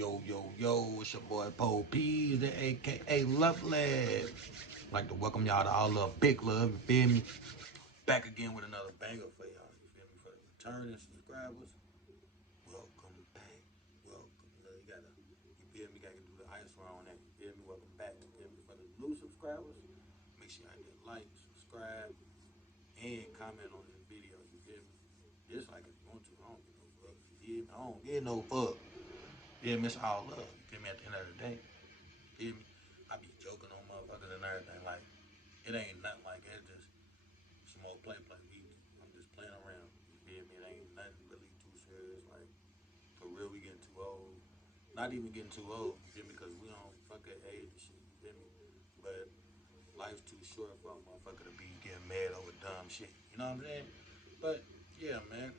Yo, it's your boy Poe Peas, the aka Lovely. Like to welcome y'all to all love, big love, you feel me? Back again with another banger for y'all, you feel me? For the returning subscribers, welcome back. Welcome. You gotta, you feel me? Gotta do the ice on that, you feel me? Welcome back, you feel me? For the new subscribers, make sure y'all hit like, subscribe, and comment on this video, you feel me? Dislike if you want to, I don't give no fuck, you feel me? I don't give no fuck. Yeah, miss all love. You feel me? At the end of the day, you feel me? I be joking on motherfuckers and everything. Like, it ain't nothing like that. Just some old play. I'm just playing around. You feel me? It ain't nothing really too serious. Like, for real, we getting too old. Not even getting too old. You feel me? Because we don't fuck at age and shit. You feel me? But life's too short for a motherfucker to be getting mad over dumb shit. You know what I'm saying? But yeah, man.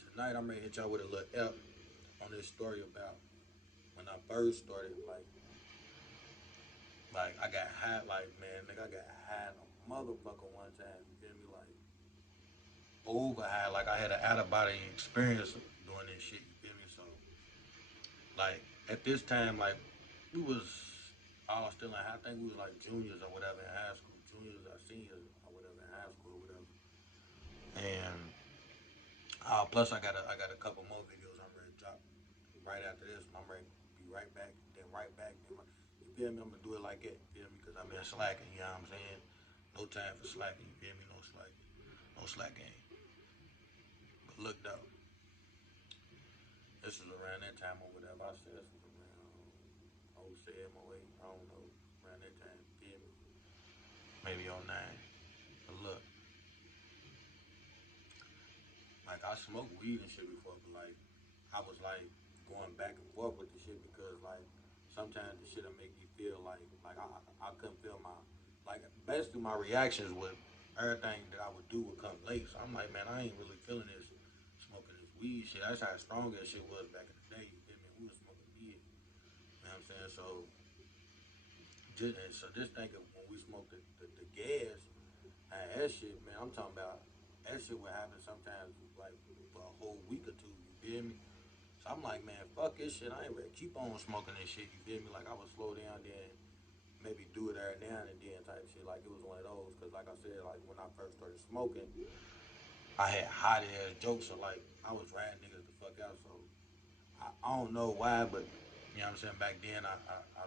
Tonight I'm ready to hit y'all with a little F on this story about when I first started, like I got high, like man, nigga, I got high in a motherfucker one time. You feel me? Like over high, like I had an out of body experience doing this shit. You feel me? So like at this time, like we was all still in high. I think we was like juniors or whatever in high school, juniors or seniors or whatever in high school or whatever. And plus I got a couple more videos I'm ready to drop right after this. I'm ready to be right back, then right back, then right. You feel me? I'm gonna do it like that. You feel me? Because I've been slacking. You know what I'm saying? No time for slacking. You feel me? No slacking. No slacking. But look though, this is around that time or whatever. I said this was around 07, 08. I don't know. Around that time. You feel me? Maybe 09. But look, like I smoked weed and shit before, but like I was like going back and forth with the shit because like sometimes the shit will make me feel like I couldn't feel my like basically my reactions with everything that I would do would come late. So I'm like, man, I ain't really feeling this smoking this weed shit. That's how strong that shit was back in the day. You feel me? We was smoking weed. You know what I'm saying? So this thing when we smoked the gas, that shit, man, I'm talking about that shit would happen sometimes like for a whole week or two. You feel me? So I'm like, man, fuck this shit. I ain't ready to keep on smoking this shit. You feel me? Like I would slow down then, maybe do it every now and then type shit. Like it was one of those. Cause like I said, like when I first started smoking, I had hot ass jokes. So like I was riding niggas the fuck out. So I don't know why, but you know what I'm saying. Back then, I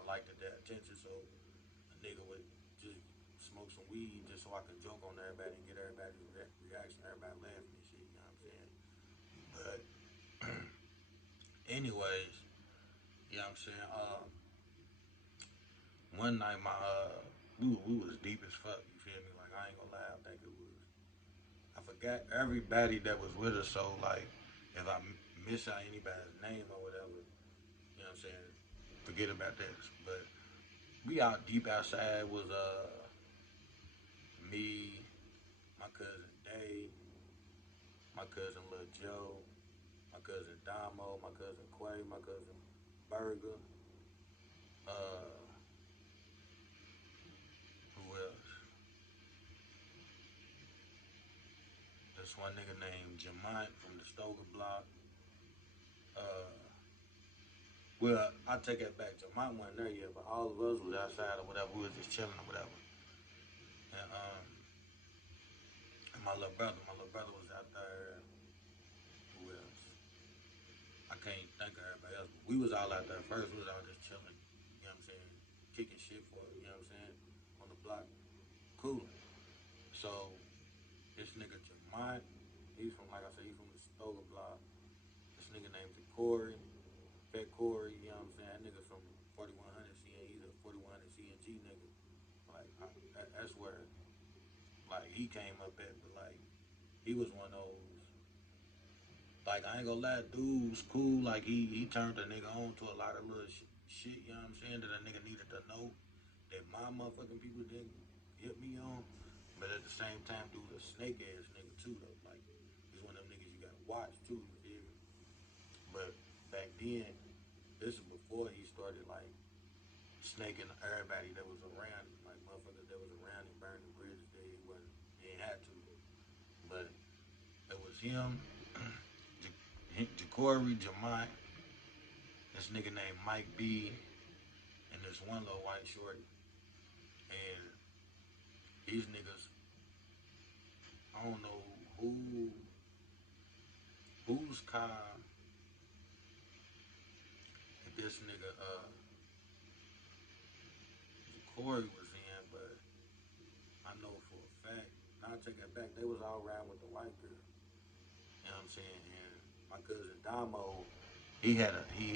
liked that attention. So a nigga would just smoke some weed just so I could joke on everybody and get everybody's reaction, everybody laughing and shit. You know what I'm saying? But anyways, you know what I'm saying. One night we was deep as fuck. You feel me? Like I ain't gonna lie, I think it was. I forgot everybody that was with us. So like, if I miss out anybody's name or whatever, you know what I'm saying? Forget about this. But we out deep outside was me, my cousin Dave, my cousin Lil Joe, my cousin Damo, my cousin Quay, my cousin Burger. Uh, who else? This one nigga named Jamont from the Stoker Block. Uh, Well, I take that back. Jamont wasn't there yet, but all of us was outside or whatever. We was just chilling or whatever. And my little brother was out there. Who else? I can't think of everybody else, but we was all out there first. We was all just chilling. You know what I'm saying? Kicking shit for it. You know what I'm saying? On the block, cooling. So this nigga Jamont, he's from like I said, he's from the Stoker Block. This nigga named Corey. Fat Corey, you know what I'm saying? That nigga from 4100 CN, he's a 4100 CNG nigga. Like, that's where, like, he came up at, but, like, he was one of those, like, I ain't gonna lie, dude was cool. Like, he turned a nigga on to a lot of little shit, you know what I'm saying, that a nigga needed to know that my motherfucking people didn't hit me on. But at the same time, dude, a snake ass nigga, too, though. Like, he's one of them niggas you gotta watch, too, you feel me? But back then, this is before he started, like, snaking everybody that was around him, like motherfuckers that was around him, burning the bridges that he ain't had to. But it was him, Jacory, Jamont, this nigga named Mike B and this one little white shorty. And these niggas, I don't know who whose car this nigga Corey was in, but I know for a fact. Now I take that back. They was all riding with the white girl. You know what I'm saying? And my cousin Damo, he had a Cadillac.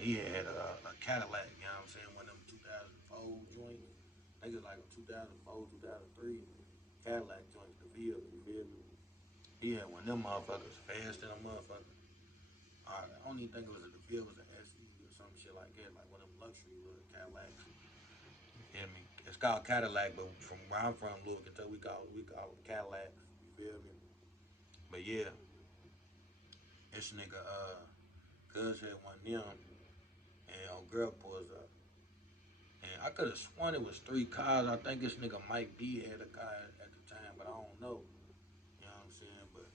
You know what I'm saying? One of them 2004 joints. I think it's like a 2004, 2003 Cadillac joints. The vehicle, you feel me? He had one of them motherfuckers fast than a motherfucker. I don't even think it was a DeVille, it was an SE or some shit like that, like one of them luxury little Cadillacs. You feel me? It's called Cadillac, but from where I'm from, Louisville, Kentucky, we call them Cadillacs. You feel me? But yeah, this nigga cuz had one of them, and old girl pulls up. And I could have sworn it was three cars. I think this nigga Mike B had a car at the time, but I don't know. You know what I'm saying? But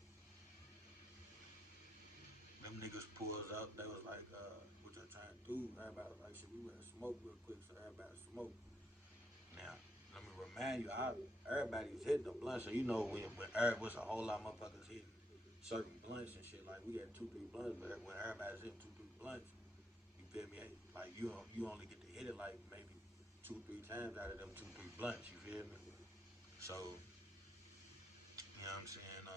them niggas pulls up. They was like, what y'all trying to do? Everybody was like, shit, we went to smoke real quick, so everybody smoke. Now, let me remind you, everybody's hitting the blunt, so you know when was a whole lot of motherfuckers hitting certain blunts and shit. Like we had 2, 3 blunts, but when everybody's hitting 2, 3 blunts, you feel me? Like you only get to hit it like maybe 2, 3 times out of them 2, 3 blunts. You feel me? So you know what I'm saying?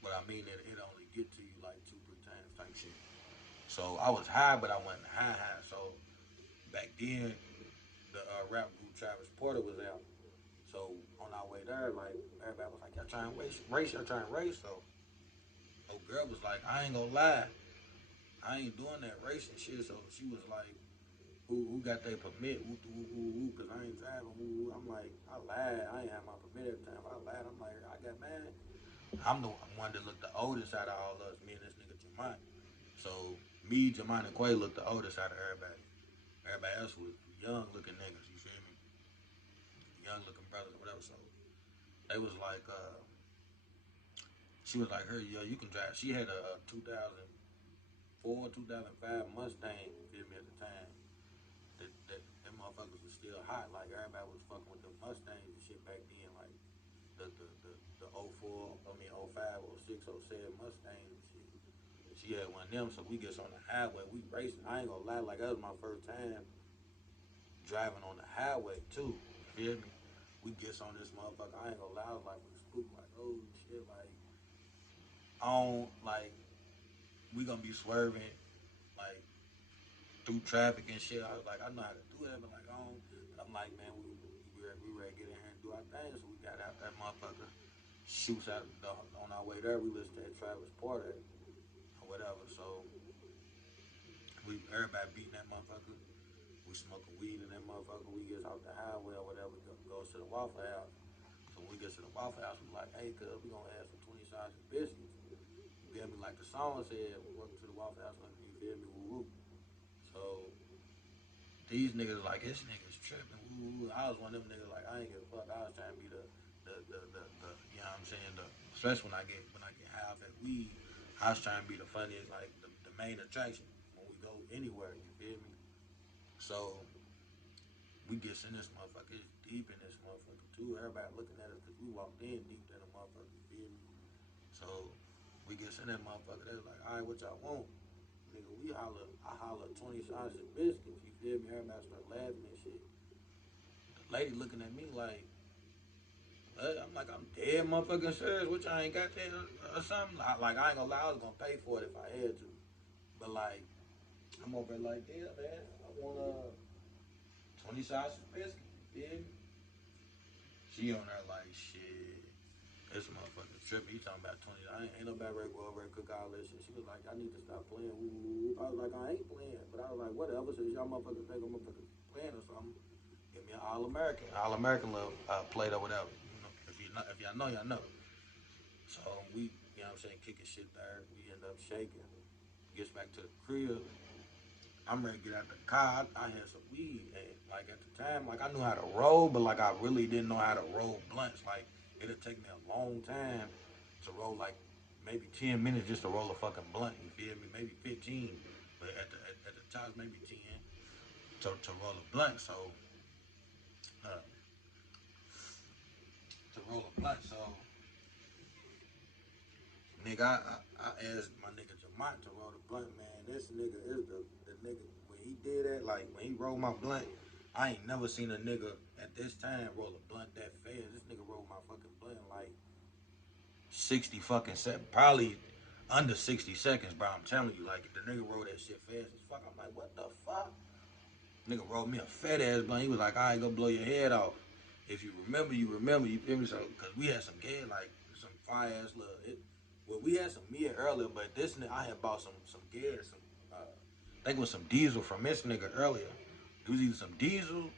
But I mean it only get to you like 2, 3 times type shit. So I was high, but I wasn't high. So back then, the rap group Travis Porter was out. So on our way there, like everybody was like, "Y'all trying to race? Y'all trying to race?" So old girl was like, "I ain't gonna lie, I ain't doing that racing shit." So she was like, "Who got their permit? Who? Cause I ain't driving. Who?" I'm like, I lied. I ain't have my permit at the time. I lied. I'm like, I got mad. I'm the one that looked the oldest out of all us. Me and this nigga Jamont. So me, Jamont, and Quay looked the oldest out of everybody. Everybody else was young looking niggas. You feel me? Young looking brothers or whatever. So they was like, she was like, her, yo, you can drive. She had a 2004, 2005 Mustang, you feel me, at the time. Them motherfuckers was still hot. Like, everybody was fucking with the Mustangs and shit back then. Like, the '04, I mean, '05, '06, '07 Mustangs and shit. She had one of them, so we gets on the highway. We racing. I ain't gonna lie, like, that was my first time driving on the highway, too. You feel me? We gets on this motherfucker. I ain't gonna lie, I was like, spook, like, oh shit, like, on, like, we gonna be swerving like through traffic and shit. I was like, I know how to do that, but like, I don't. But I'm like, man, we ready to get in here and do our thing. So we got out that motherfucker, shoots out on our way there. We listened to Travis Porter or whatever. So we everybody beating that motherfucker. We smoking weed in that motherfucker. We gets out the highway or whatever, goes to the Waffle House. So when we get to the Waffle House, we like, hey, cuz, we gonna have some 20 sausage biscuits. You feel me? Like the song said, welcome to the Waffle House. You feel me? Woo woo. So these niggas like this nigga's tripping. Woo, woo. I was one of them niggas like I ain't give a fuck. I was trying to be the you know what I'm saying, especially when I get high off that weed, I was trying to be the funniest, like the main attraction when we go anywhere, you feel me? So we gets in this motherfucker, it's deep in this motherfucker too. Everybody looking at us because we walked in deep in the motherfucker, you feel me? So we gets in that motherfucker, they was like, all right, what y'all want? Nigga, I holler 20 sausage biscuits, you feel me? Everybody start laughing and shit. The lady looking at me like, I'm like, I'm dead motherfucking serious, which I ain't got that or something. Like, I ain't gonna lie, I was gonna pay for it if I had to. But like, I'm over there like, damn, man, I want 20 sausage biscuits, you feel me? She on there like, shit, this motherfucker tripping. He talking about 20. Ain't nobody ready to go over and cook all this shit. She was like, I need to stop playing. Ooh. I was like, I ain't playing. But I was like, whatever. So y'all motherfuckers think I'm motherfuckers playing or something. Give me an All American. All American little plate or whatever. You know, if y'all know, y'all know. So we, you know what I'm saying, kicking shit there. We end up shaking. Gets back to the crib. I'm ready to get out the car. I had some weed, and like at the time, like I knew how to roll, but like I really didn't know how to roll blunts. Like it'd take me a long time to roll, like maybe 10 minutes just to roll a fucking blunt. You feel me? Maybe 15. but at the top maybe 10 to roll a blunt. So uh, to roll a blunt. So nigga, I asked my nigga Jamont to roll the blunt. Man, this nigga is the nigga when he did that. Like when he rolled my blunt, I ain't never seen a nigga at this time roll a blunt that fast. This nigga rolled my fucking blunt like 60 fucking seconds, probably under 60 seconds, bro. I'm telling you, like the nigga rolled that shit fast as fuck. I'm like, what the fuck? Nigga rolled me a fat ass blunt. He was like, I ain't gonna blow your head off. If you remember, you remember. You feel me? So, cause we had some gas, like some fire ass little. Well, we had some meat earlier, but this nigga, I had bought some gas, some I think it was some diesel from this nigga earlier. It was either some diesel,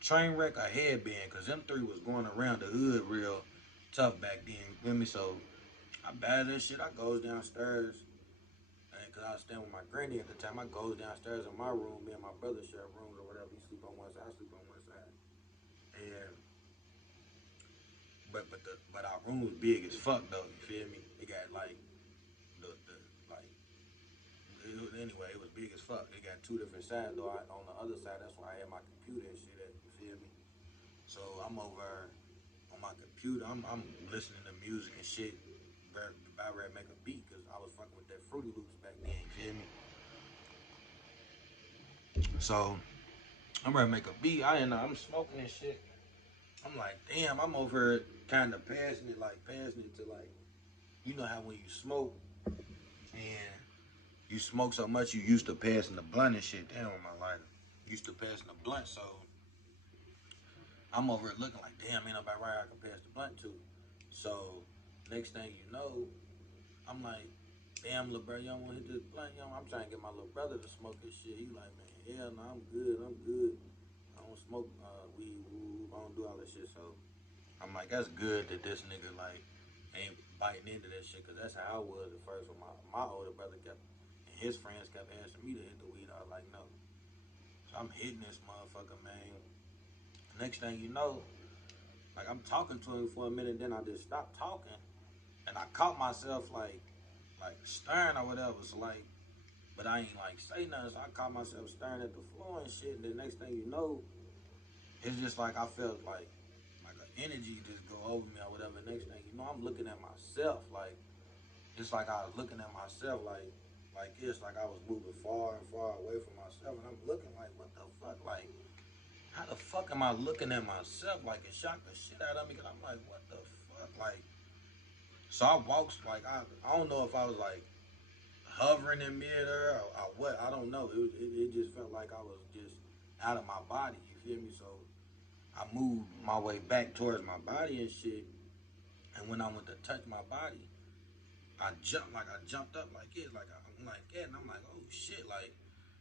train wreck, or headband, cause them three was going around the hood real tough back then. You feel me? So I buy this shit. I goes downstairs. And cause I was staying with my granny at the time, I goes downstairs in my room. Me and my brother share rooms or whatever. He sleep on one side, I sleep on one side. And but our room was big as fuck though. You feel me? It got like the like anyway. It was big as fuck. It got two different sides though. On the other side, that's why I had my computer and shit at. You feel me? So I'm over on my computer. I'm listening to music and shit. About ready to make a beat because I was fucking with that Fruity Loops back then. You feel me? So I'm ready to make a beat. I'm smoking and shit. I'm like, damn, I'm over here kind of passing it to like, you know how when you smoke and you smoke so much, you used to passing the blunt and shit. Damn, with my lighter, used to passing the blunt. So I'm over here looking like, damn, ain't nobody right I can pass the blunt to. So next thing you know, I'm like, damn, little bro, you don't want to hit this blunt? You know, I'm trying to get my little brother to smoke this shit. He like, man, hell no, I'm good, I'm good. I don't smoke weed, woo, I don't do all that shit. So I'm like, that's good that this nigga like ain't biting into that shit, cause that's how I was at first when my older brother kept and his friends kept asking me to hit the weed. I was like, no. So I'm hitting this motherfucker, man. Next thing you know, like I'm talking to him for a minute, then I just stopped talking, and I caught myself like staring or whatever. So like, but I ain't like say nothing. So I caught myself staring at the floor and shit. And the next thing you know, it's just like I felt like an energy just go over me or whatever. Next thing you know, I'm looking at myself like it's like I was looking at myself like it's like I was moving far and far away from myself, and I'm looking like what the fuck, like how the fuck am I looking at myself? Like it shocked the shit out of me because I'm like what the fuck, like so I walked like I don't know if I was like hovering in midair or what, I don't know. It just felt like I was just out of my body. You feel me? So I moved my way back towards my body and shit. And when I went to touch my body, I jumped up like it, like I'm like that, and I'm like, oh shit, like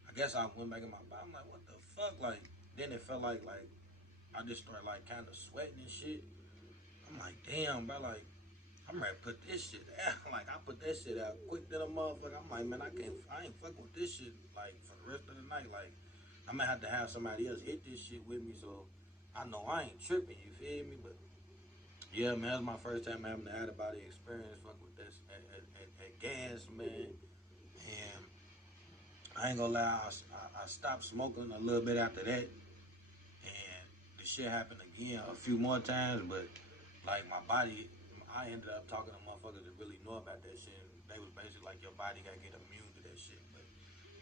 I guess I went back in my body. I'm like, what the fuck, like then it felt like I just started like kind of sweating and shit. I'm like, damn, bro, like I'm ready to put this shit out. Like I put that shit out quick to the motherfucker. I'm like, man, I ain't fucking with this shit like for the rest of the night. Like I'm gonna have to have somebody else hit this shit with me so I know I ain't tripping. You feel me? But yeah, man, that's my first time having the out of body experience. Fuck with this at gas, man. And I ain't gonna lie, I stopped smoking a little bit after that, and the shit happened again a few more times. But like my body, I ended up talking to motherfuckers that really know about that shit. And they was basically like, your body gotta get immune to that shit. But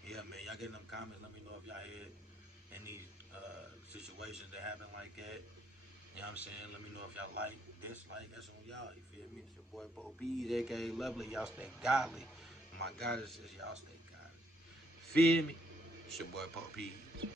yeah, man, y'all get in them comments. Let me know if y'all had any situations that happen like that. You know what I'm saying? Let me know if y'all like, dislike. That's on y'all. You feel me? It's your boy Bo B's, aka Lovely. Y'all stay godly. My goddess is y'all stay godly. Feel me? It's your boy Bo B's.